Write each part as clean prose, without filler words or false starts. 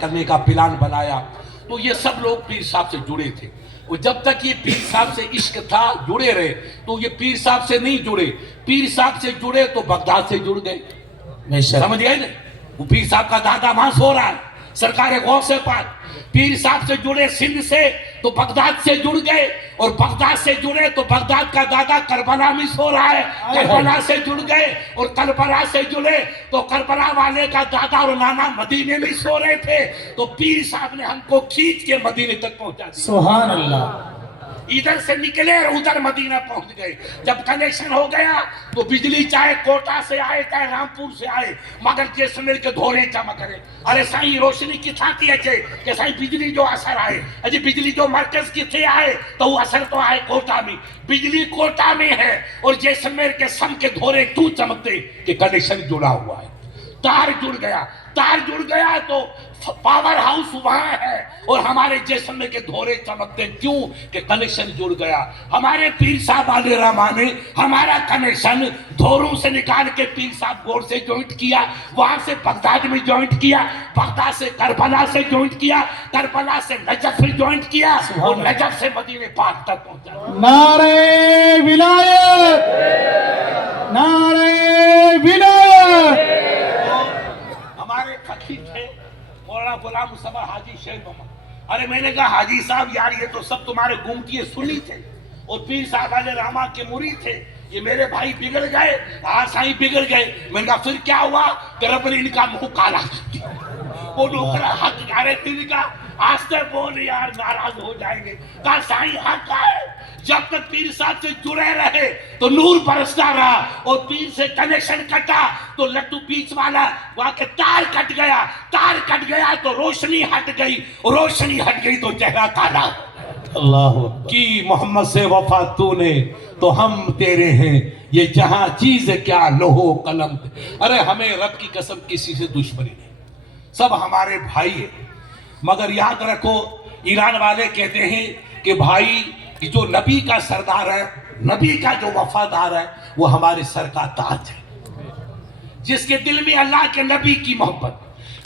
کرنے کا پلان بنایا. تو یہ سب لوگ پیر صاحب سے جڑے تھے. اور جب تک یہ پیر صاحب سے عشق تھا جڑے رہے. تو یہ پیر صاحب سے نہیں جڑے, پیر صاحب سے جڑے تو بغداد سے جڑ گئے. سمجھ گئے نا, وہ پیر صاحب کا دادا وہاں سو رہا ہے, سرکار غوث پاک. پیر صاحب سے جڑے سندھ سے تو بغداد سے جڑ گئے, اور بغداد سے جڑے تو بغداد کا دادا کربلا میں سو رہا ہے, کربلا سے جڑ گئے, اور کربلا سے جڑے تو کربلا والے کا دادا اور نانا مدینے میں سو رہے تھے. تو پیر صاحب نے ہم کو کھینچ کے مدینے تک پہنچا دیا. سبحان اللہ. ادھر سے نکلے اور ادھر مدینہ پہنچ گئے. جب کنیکشن ہو گیا تو بجلی چاہے کوٹا سے آئے چاہے رامپور سے آئے, مگر جیسلمیر کے دھورے چمک رہے. ارے سائیں روشنی کتھا کی اچھے کہ سائیں بجلی جو اثر آئے, اجی بجلی جو مرکز کتھے آئے تو وہ اثر تو آئے کوٹا میں. بجلی کوٹا میں ہے اور جیسلمیر کے سم کے دھورے کیوں چمکتے کہ کنیکشن جڑا ہوا ہے, تار جڑ گیا. تار جڑ گیا تو پاور ہاؤس وہاں ہے, اور ہمارے جیسلمیر کے دھورے چمکتے کیوں کہ کنیکشن جڑ گیا. ہمارے پیر صاحب علیہ الرحمٰن نے ہمارا کنیکشن دھوروں سے نکال کے پیر صاحب گور سے جوائنٹ کیا, وہاں سے بغداد میں جوائنٹ کیا, بغداد سے کربلا سے جوائنٹ کیا, کربلا سے نجف میں جوائنٹ کیا, اور نجف سے مدینہ پاک تک پہنچا. نعرہ ولایت, نعرہ ولایت. ہمارے خطی تھے مولانا غلام مصطفیٰ حاجی شیر محمد. ارے میں نے کہا حاجی صاحب یار یہ تو سب تمہارے گمٹی سنی تھے اور پیر صاحب علیہ الرحمٰ کے مرید تھے, یہ میرے بھائی بگڑ گئے, سائیں بگڑ گئے. میں نے کہا پھر کیا ہوا کہ رب نے ان کا منہ کالا کر دیا. وہ ڈوکرا حق جا رہے تھے, کا آستے بول یار ناراض ہو جائیں گے. کہا سائیں حق ہے, جب تک پیر صاحب سے جڑے رہے تو نور برستا رہا, اور پیر سے کنیکشن کٹا تو لٹو پیچ والا وہاں کے تار کٹ گیا. تار کٹ گیا تو روشنی ہٹ گئی, روشنی ہٹ گئی تو چہرہ کالا. اللہ کی محمد سے وفا تو نے تو ہم تیرے ہیں, یہ جہاں چیز کیا لوہو قلم. ارے ہمیں رب کی قسم کسی سے دشمنی نہیں, سب ہمارے بھائی ہیں. مگر یاد رکھو ایران والے کہتے ہیں کہ بھائی جو نبی کا سردار ہے, نبی کا جو وفادار ہے وہ ہمارے سر کا تاج ہے. جس کے دل میں اللہ کے نبی کی محبت,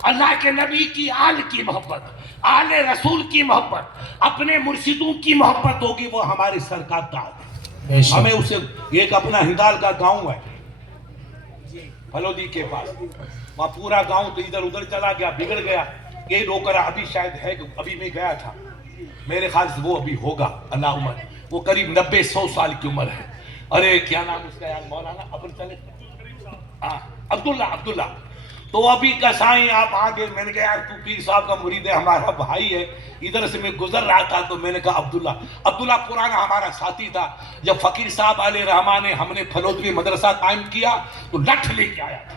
اللہ کے نبی کی آل کی محبت, آل رسول کی محبت, اپنے مرشدوں کی محبت ہوگی, وہ ہمارے سر کا تاج ہے. ہمیں اسے ایک اپنا ہندال کا گاؤں ہے پھلودی کے پاس, وہاں پورا گاؤں تو ادھر ادھر چلا گیا, بگڑ گیا. یہ روکرا ابھی شاید ہے, ابھی میں گیا تھا, میرے خیال سے وہ ابھی ہوگا اللہ عمر, وہ قریب 90-100 سال کی عمر ہے. ارے کیا نام اس کا یار, مولانا اپن چلے عبداللہ. تو ابھی کا سائیں آپ آگے. میں نے کہا یار تو پیر صاحب کا مرید ہے, ہمارا بھائی ہے. ادھر سے میں گزر رہا تھا تو میں نے کہا عبداللہ پرانا ہمارا ساتھی تھا. جب فقیر صاحب علیہ الرحمٰ نے ہم نے پھلودی مدرسہ قائم کیا تو لٹھ لے کے آیا تھا.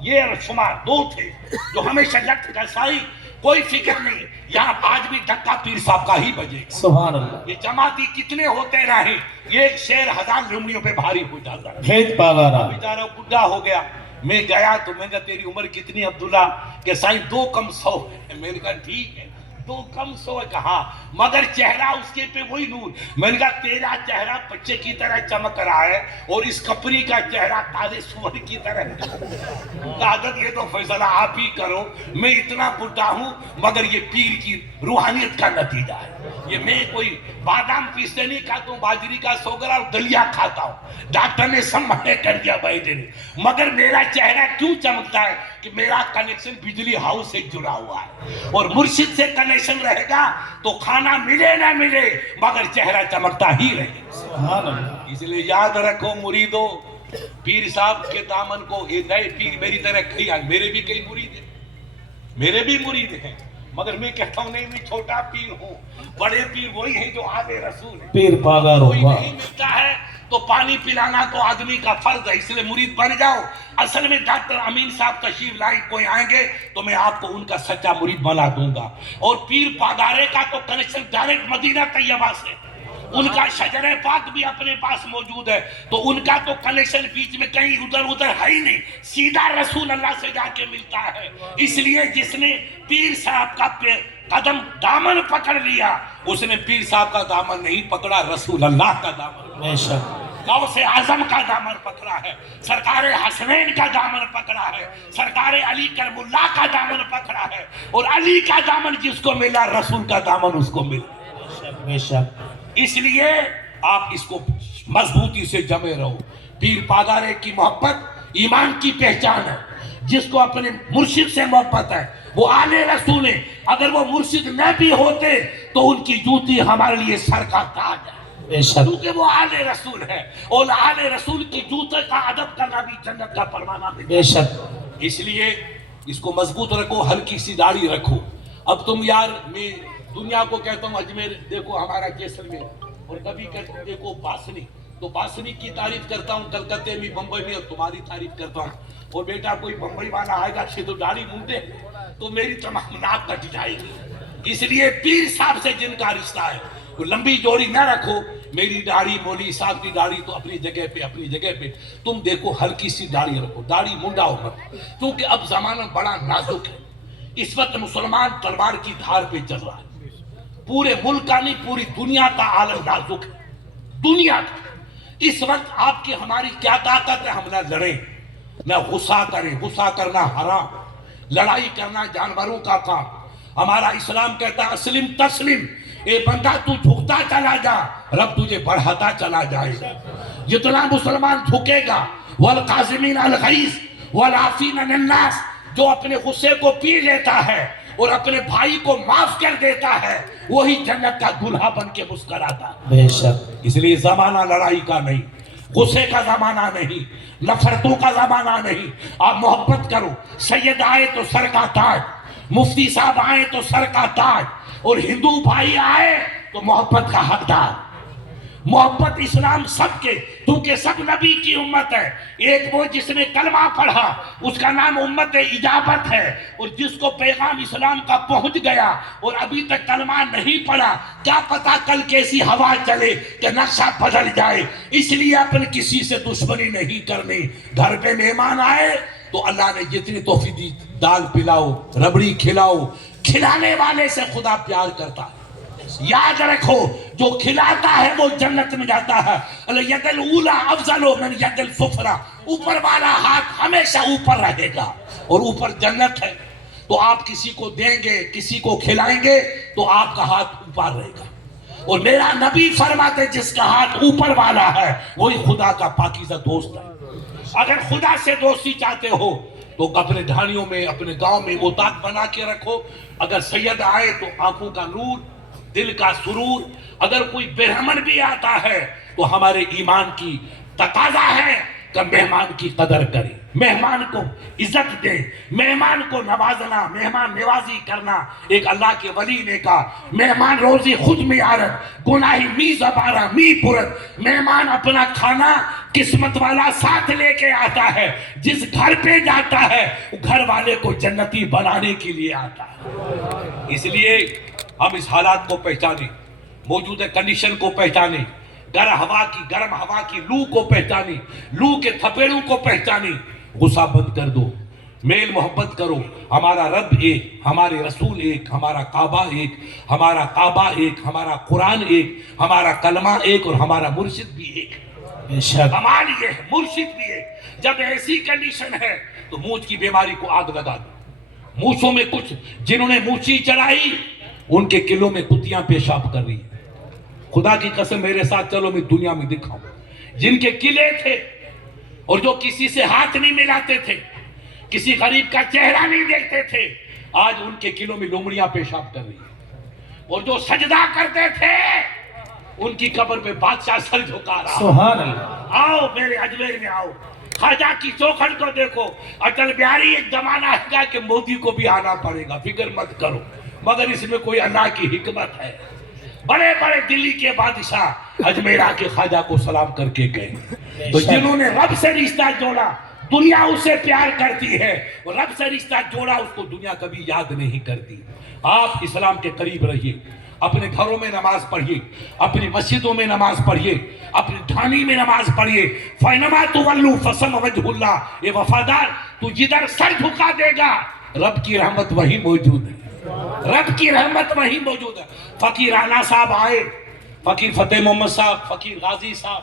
یہ شمار 2 تھے جو ہمیشہ لٹھ کا سائی, کوئی فکر نہیں. یہاں آج بھی ڈکا پیر صاحب کا ہی بجے. سبحان اللہ. یہ جماعتی کتنے ہوتے رہے, ایک شیر 1000 لمڑیوں پہ بھاری ہو جاتا ہے. بھید پاگارا بیچارہ بڈھا ہو گیا. میں گیا تو میں نے کہا تیری عمر کتنی عبداللہ, کہ سائیں 2 کم 100 ہے. میں نے کہا ٹھیک ہے 2 کم 100 ہے. کہا مگر چہرہ اس کے پہ وہی نور. میں نے کہا تیرا چہرہ بچے کی طرح چمک رہا ہے اور اس کپری کا چہرہ کالے سور کی طرح. عادت یہ تو فیصلہ آپ ہی کرو, میں اتنا بڈھا ہوں مگر یہ پیر کی روحانیت کا نتیجہ ہے. یہ میں کوئی بادام پیستے نہیں کھاتا ہوں, باجری کا سوگرا اور دلیا کھاتا ہوں. ڈاکٹر نے سب منع کر دیا بھائی نے, مگر میرا چہرہ کیوں چمکتا ہے کہ میرا کنیکشن بجلی ہاؤس سے جڑا ہوا ہے. اور مرشد سے کنیکشن رہے گا تو کھانا ملے نہ ملے مگر چہرہ چمکتا ہی رہے گا. اس لیے یاد رکھو مریدو, پیر صاحب کے دامن کو, یہ نئے پیر میری طرح کئی آئے, میرے بھی کئی مرید ہیں, میرے بھی مرید ہیں, مگر میں کہتا ہوں نہیں میں چھوٹا پیر ہوں, بڑے پیر وہی ہیں جو آل رسول ہیں. پیر پاگار کوئی ہوا. نہیں ملتا ہے تو پانی پلانا تو آدمی کا فرض ہے, اس لیے مرید بن جاؤ. اصل میں ڈاکٹر امین صاحب تشریف لائے, کوئی آئیں گے تو میں آپ کو ان کا سچا مرید بنا دوں گا. اور پیر پاگارے کا تو کنیکشن ڈائریکٹ مدینہ طیبہ سے, ان کا شجر پاک بھی اپنے پاس موجود ہے, تو ان کا تو کنیکشن بیچ میں کہیں ادھر ہے ہی نہیں, سیدھا رسول اللہ سے جا کے ملتا ہے. اس لیے جس نے پیر صاحب کا قدم دامن پکڑ لیا, اس نے پیر صاحب کا دامن نہیں پکڑا, رسول اللہ کا دامن. غوث اعظم کا دامن پکڑا ہے، سرکار حسنین کا دامن پکڑا ہے، سرکار علی کرم اللہ کا دامن پکڑا ہے، اور علی کا دامن جس کو ملا رسول کا دامن اس کو ملا۔ بے شک اس لیے آپ اس کو مضبوطی سے جمے رہو۔ پیر پادارے کی محبت ایمان کی پہچان ہے، جس کو اپنے مرشد سے محبت ہے وہ آل رسول ہے۔ اگر وہ مرشد نہ بھی ہوتے تو ان کی جوتی ہمارے لیے سر کا تاج ہے، بے شک کیونکہ وہ آل رسول ہے، اور آل رسول کی جوتے کا ادب کرنا بھی جنت کا پروانہ ہے۔ بے شک اس لیے اس کو مضبوط رکھو، ہلکی سی داڑھی رکھو۔ اب تم یار، میں دنیا کو کہتا ہوں اجمیر دیکھو ہمارا جیسلمیر، اور کبھی کبھی دیکھو باسنی، تو باسنی کی تعریف کرتا ہوں کلکتے میں، بمبئی میں، اور تمہاری تعریف کرتا ہوں۔ اور بیٹا کوئی بمبئی والا آئے گا تو داڑھی مونڈے تو میری تمام ناک کٹ جائے گی۔ اس لیے پیر صاحب سے جن کا رشتہ ہے وہ لمبی جوڑی نہ رکھو۔ میری داڑھی، مولوی صاحب کی داڑھی تو اپنی جگہ پہ، اپنی جگہ پہ، تم دیکھو ہلکی سی داڑھی رکھو، داڑھی منڈا ہو مت، کیونکہ اب زمانہ بڑا نازک ہے۔ اس وقت مسلمان تلوار کی دھار پہ چل رہا ہے، پورے ملک کا نہیں پوری دنیا کا عالم نازک ہے، دنیا کا۔ اس وقت آپ کی ہماری کیا طاقت ہے؟ ہم نہ لڑیں نہ غصہ کریں، غصہ کرنا حرام، لڑائی کرنا جانوروں کا کام۔ ہمارا اسلام کہتا ہے اسلم تسلم، اے بندہ تو جھکتا چلا جا، رب تجھے بڑھاتا چلا جائے گا۔ جتنا مسلمان جھکے گا، والقاظمین الغیظ والعافین عن الناس، جو اپنے غصے کو پی لیتا ہے اور اپنے بھائی کو معاف کر دیتا ہے، وہی جنت کا دلہا بن کے مسکراتا ہے۔ بے شک اس لیے زمانہ لڑائی کا نہیں، غصے کا زمانہ نہیں، نفرتوں کا زمانہ نہیں۔ آپ محبت کرو، سید آئے تو سر کا تاج، مفتی صاحب آئے تو سر کا تاج، اور ہندو بھائی آئے تو محبت کا حقدار۔ محبت اسلام سب کے، کیونکہ سب نبی کی امت ہے۔ ایک وہ جس نے کلمہ پڑھا اس کا نام امت اجابت ہے، اور جس کو پیغام اسلام کا پہنچ گیا اور ابھی تک کلمہ نہیں پڑھا، کیا پتا کل کیسی ہوا چلے کہ نقشہ بدل جائے۔ اس لیے اپنے کسی سے دشمنی نہیں کرنی۔ گھر پہ مہمان آئے تو اللہ نے جتنی توفیق دی، دال پلاؤ، ربڑی کھلاؤ، کھلانے والے سے خدا پیار کرتا ہے۔ یاد رکھو، جو کھلاتا ہے وہ جنت میں جاتا ہے۔ ید الاولی افضل من ید السفلی، اوپر والا ہاتھ ہمیشہ اوپر رہے گا، اور اوپر جنت ہے۔ تو آپ کسی کو دیں گے، کسی کو کھلائیں گے تو آپ کا ہاتھ اوپر رہے گا۔ اور میرا نبی فرماتے جس کا ہاتھ اوپر والا ہے وہی خدا کا پاکیزہ دوست ہے۔ اگر خدا سے دوستی چاہتے ہو تو اپنے ڈھانیوں میں، اپنے گاؤں میں اوتاق بنا کے رکھو۔ اگر سید آئے تو آنکھوں کا نور، دل کا سرور۔ اگر کوئی برہمن بھی آتا ہے تو ہمارے ایمان کی تقاضا ہے کہ مہمان کی قدر کریں، مہمان کو عزت دیں، مہمان کو نوازنا، مہمان نوازی کرنا۔ ایک اللہ کے ولی نے کہا، مہمان روزی خود میں عارت، گناہی می زبارہ می پرت۔ مہمان اپنا کھانا قسمت والا ساتھ لے کے آتا ہے، جس گھر پہ جاتا ہے گھر والے کو جنتی بنانے کے لیے آتا ہے۔ اس لیے ہم اس حالات کو پہچانیں، موجودہ کنڈیشن کو پہچانیں، گرم ہوا کی لو کو پہچانیں، لو کے تھپیڑوں کو پہچانیں۔ غصہ بند کر دو، میل محبت کرو۔ ہمارا رب ایک، ہمارے رسول ایک، ہمارا کعبہ ایک، ہمارا کعبہ ایک، ہمارا قرآن ایک، ہمارا کلمہ ایک، اور ہمارا مرشد بھی ایک۔ بے شک ہمارا یہ ہے، مرشد بھی ایک۔ جب ایسی کنڈیشن ہے تو مونچھ کی بیماری کو آگ لگا دو۔ مونچھوں میں کچھ جنہوں نے مونچھی چڑھائی ان کے قلوں میں کتیاں پیشاب کر رہی ہیں۔ خدا کی قسم میرے ساتھ چلو، میں دنیا میں دکھاؤں جن کے قلے تھے اور جو کسی سے ہاتھ نہیں ملاتے تھے، کسی غریب کا چہرہ نہیں دیکھتے تھے، آج ان کے قلوں میں لومڑیاں پیشاب کر رہی ہیں۔ اور جو سجدہ کرتے تھے ان کی قبر پہ بادشاہ سر جھکا رہا۔ سبحان اللہ۔ آؤ میرے اجمیر میں آؤ، خواجہ کی چوکھٹ کو دیکھو۔ اٹل بہاری ایک زمانہ ہے کہ مودی کو بھی آنا پڑے گا، فکر مت کرو، مگر اس میں کوئی اللہ کی حکمت ہے۔ بڑے بڑے دلی کے بادشاہ اجمیر آ کے خواجہ کو سلام کر کے گئے۔ تو جنہوں نے رب سے رشتہ جوڑا دنیا اسے پیار کرتی ہے، اور رب سے رشتہ جوڑا اس کو دنیا کبھی یاد نہیں کرتی۔ آپ اسلام کے قریب رہیے، اپنے گھروں میں نماز پڑھیے، اپنی مسجدوں میں نماز پڑھیے، اپنی ڈھانی میں نماز پڑھیے۔ فَإِنَّمَا تُوَلُّوا فَثَمَّ وَجْهُ اللَّهِ۔ اے وفادار، تو جدھر سر جھکا دے گا رب کی رحمت وہی موجود ہے، رب کی رحمت وہی موجود ہے۔ فقیر رانا صاحب آئے، فقیر فتح محمد صاحب، فقیر غازی صاحب،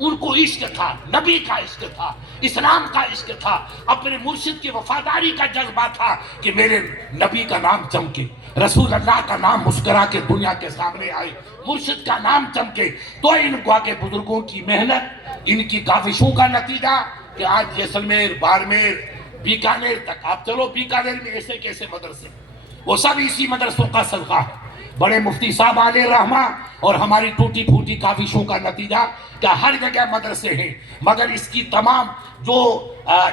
ان کو عشق تھا، نبی کا عشق تھا، اسلام کا عشق تھا، اپنے مرشد کی وفاداری کا جذبہ تھا کہ میرے نبی کا نام چمکے، رسول اللہ کا نام مسکرا کے دنیا کے سامنے آئے، مرشد کا نام چمکے۔ تو ان کو آگے بزرگوں کی محنت، ان کی کاوشوں کا نتیجہ کہ آج جیسلمیر، بارمیر، بیکانیر تک آپ چلو، بیکانیر میں ایسے کیسے مدرسے، وہ سب اسی مدرسوں کا صدقہ ہے۔ بڑے مفتی صاحب علیہ رحمہ اور ہماری ٹوٹی پھوٹی کاوشوں کا نتیجہ کہ ہر جگہ مدرسے ہیں، مگر اس کی تمام جو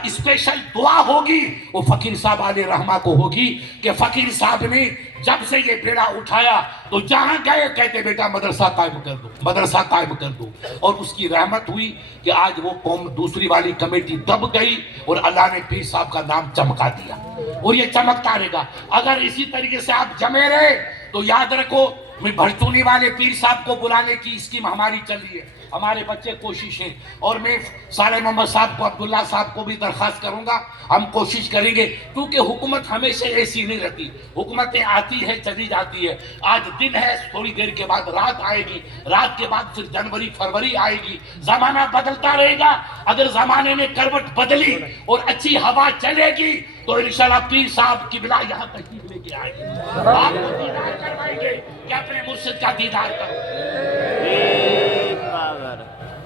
اسپیشل دعا ہوگی وہ فقیر صاحب علیہ رحمہ کو ہوگی کہ فقیر صاحب نے جب سے یہ بیڑا اٹھایا تو جہاں گئے کہتے بیٹا مدرسہ قائم کر دو، مدرسہ قائم کر دو، اور اس کی رحمت ہوئی کہ آج وہ قوم دوسری والی کمیٹی دب گئی اور اللہ نے پیر صاحب کا نام چمکا دیا، اور یہ چمکتا رہے گا۔ اگر اسی طریقے سے آپ جمے رہے تو یاد رکھو میں بھرچونی والے پیر صاحب کو بلانے کی اسکیم ہماری چل رہی ہے، ہمارے بچے کوششیں، اور میں صالح محمد صاحب کو، عبداللہ صاحب کو بھی درخواست کروں گا، ہم کوشش کریں گے، کیونکہ حکومت ہمیشہ ایسی نہیں رہتی، حکومتیں آتی ہے چلی جاتی ہے، آج دن ہے تھوڑی دیر کے بعد رات آئے گی، رات کے بعد پھر جنوری فروری آئے گی، زمانہ بدلتا رہے گا۔ اگر زمانے نے کروٹ بدلی اور اچھی ہوا چلے گی تو انشاءاللہ پیر صاحب قبلہ یہاں تشریف لے کے آئیں گے، آپ کو دیدار کروائیں گے کہ اپنے مرشد کا دیدار کرو۔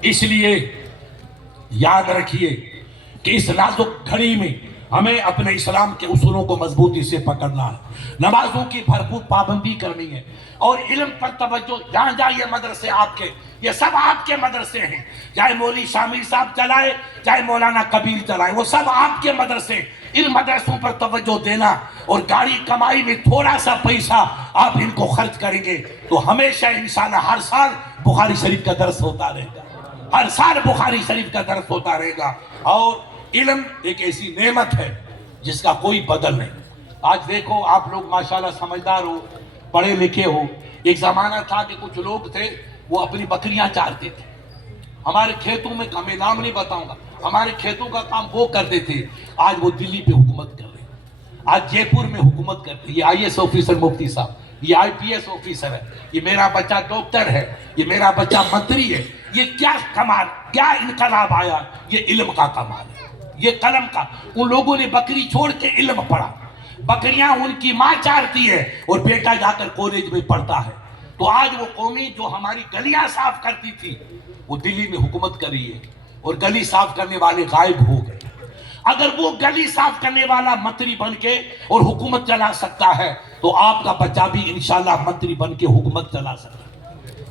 اس لیے یاد رکھیے کہ اس نازک گھڑی میں ہمیں اپنے اسلام کے اصولوں کو مضبوطی سے پکڑنا ہے، نمازوں کی بھرپور پابندی کرنی ہے، اور علم پر توجہ۔ جہاں جہاں یہ مدرسے آپ کے، یہ سب آپ کے مدرسے ہیں، چاہے مولوی شامل صاحب چلائے، چاہے مولانا کبیر چلائے، وہ سب آپ کے مدرسے۔ ان مدرسوں پر توجہ دینا، اور گاڑی کمائی میں تھوڑا سا پیسہ آپ ان کو خرچ کریں گے تو ہمیشہ انشاءاللہ ہر سال بخاری شریف کا درس ہوتا رہے گا، ہر سال بخاری شریف کا درس ہوتا رہے گا۔ اور علم ایک ایسی نعمت ہے جس کا کوئی بدل نہیں۔ آج دیکھو آپ لوگ ماشاءاللہ سمجھدار ہو، پڑھے لکھے ہو، ایک زمانہ تھا کہ کچھ لوگ تھے وہ اپنی بکریاں چارتے تھے، ہمارے کھیتوں میں، میں نام نہیں بتاؤں گا، ہمارے کھیتوں کا کام وہ کرتے تھے، آج وہ دلی پہ حکومت کر رہے ہیں، آج جے پور میں حکومت کرتے ہیں۔ یہ آئی ایس آفیسر مفتی صاحب، یہ آئی پی ایس آفیسر ہے، یہ میرا بچہ ڈاکٹر ہے، یہ میرا بچہ منتری ہے۔ یہ کیا کمال، کیا انقلاب آیا، یہ علم کا کمال ہے، یہ قلم کا۔ ان لوگوں نے بکری چھوڑ کے علم پڑھا، بکریاں ان کی ماں چارتی ہے اور بیٹا جا کر کالج میں پڑھتا ہے۔ تو آج وہ قومی جو ہماری گلیاں صاف کرتی تھی وہ دلی میں حکومت کر رہی ہے، اور گلی صاف کرنے والے غائب ہو گئے۔ اگر وہ گلی صاف کرنے والا منتری بن کے اور حکومت چلا سکتا ہے تو آپ کا بچہ بھی انشاءاللہ منتری بن کے حکومت چلا سکتا ہے۔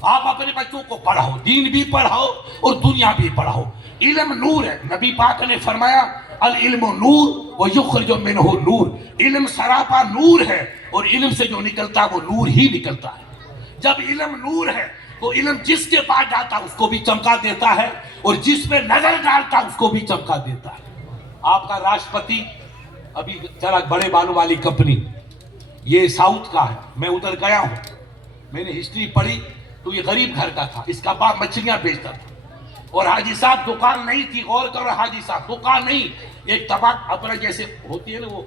آپ اپنے بچوں کو پڑھاؤ، دین بھی پڑھاؤ اور دنیا بھی پڑھاؤ۔ علم نور ہے، نبی پاک نے فرمایا العلم نور ویخرج منہ نور، علم سراپا نور ہے، اور علم سے جو نکلتا وہ نور ہی نکلتا ہے۔ جب علم نور ہے تو علم جس کے پاس جاتا اس کو بھی چمکا دیتا ہے، اور جس پہ نظر ڈالتا اس کو بھی چمکا دیتا ہے۔ آپ کا راشٹرپتی ابھی ذرا بڑے بالوں والی کمپنی، یہ ساؤتھ کا ہے، میں ادھر گیا ہوں، میں نے ہسٹری پڑھی تو یہ غریب گھر کا تھا، اس کا باپ مچھلیاں بیچتا تھا، اور حاجی صاحب دکان نہیں تھی، غور کرو حاجی صاحب دکان نہیں، ایک طبق اپنا جیسے ہوتی ہے نا وہ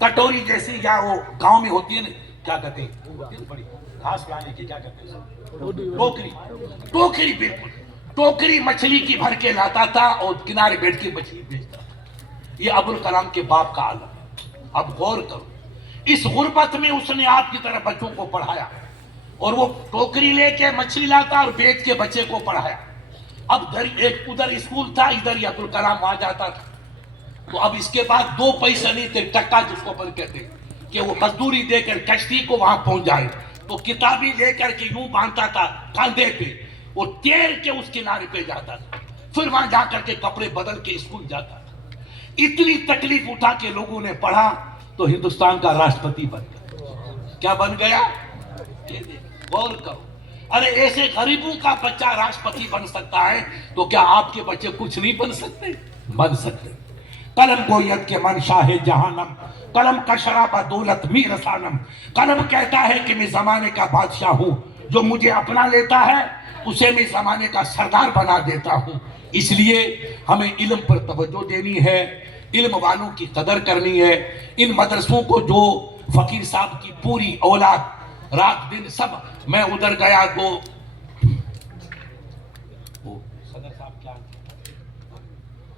کٹوری جیسی، یا وہ گاؤں میں ہوتی ہے نا کیا کہتے ہیں بڑی گھاس لانے کی، کیا کہتے ہیں ٹوکری، بالکل ٹوکری مچھلی کی بھر کے لاتا تھا اور کنارے بیٹھ کے مچھلی بیچتا تھا۔ یہ ابوالکلام کے باپ کا عالم ہے۔ اب غور کرو، اس غربت میں اس نے آپ کی طرح بچوں کو پڑھایا، اور وہ ٹوکری لے کے مچھلی لاتا اور بیچ کے بچے کو پڑھایا۔ اب ایک ادھر اسکول تھا، ادھر ہی عبدالکلام وہاں جاتا تھا، تو اب اس کے بعد 2 پیسے نہیں تھے، ٹکا جس کو پر کہتے ہیں، کہ وہ مزدوری دے کر کشتی کو وہاں پہنچ جائے، تو کتابی لے کر کے یوں باندھتا تھا کاندھے پہ، وہ تیر کے اس کنارے پہ جاتا تھا، پھر وہاں جا کر کے کپڑے بدل کے اسکول جاتا تھا۔ اتنی تکلیف اٹھا کے لوگوں نے پڑھا تو ہندوستان کا راشٹرپتی بن گیا۔ کیا بن گیا؟ غور کرو، ارے ایسے غریبوں کا بچہ راشٹرپتی بن سکتا ہے تو کیا آپ کے بچے کچھ نہیں بن سکتے؟ بن سکتے۔ قلم گویت کے من شاہ جہانم، قلم کا شرابہ دولت می رسانم، قلم کہتا ہے کہ میں زمانے کا بادشاہ ہوں، جو مجھے اپنا لیتا ہے اسے میں زمانے کا سردار بنا دیتا ہوں۔ اس لیے ہمیں علم پر توجہ دینی ہے، علم والوں کی قدر کرنی ہے۔ ان مدرسوں کو جو فقیر صاحب کی پوری اولاد رات دن سب، میں ادھر گیا تو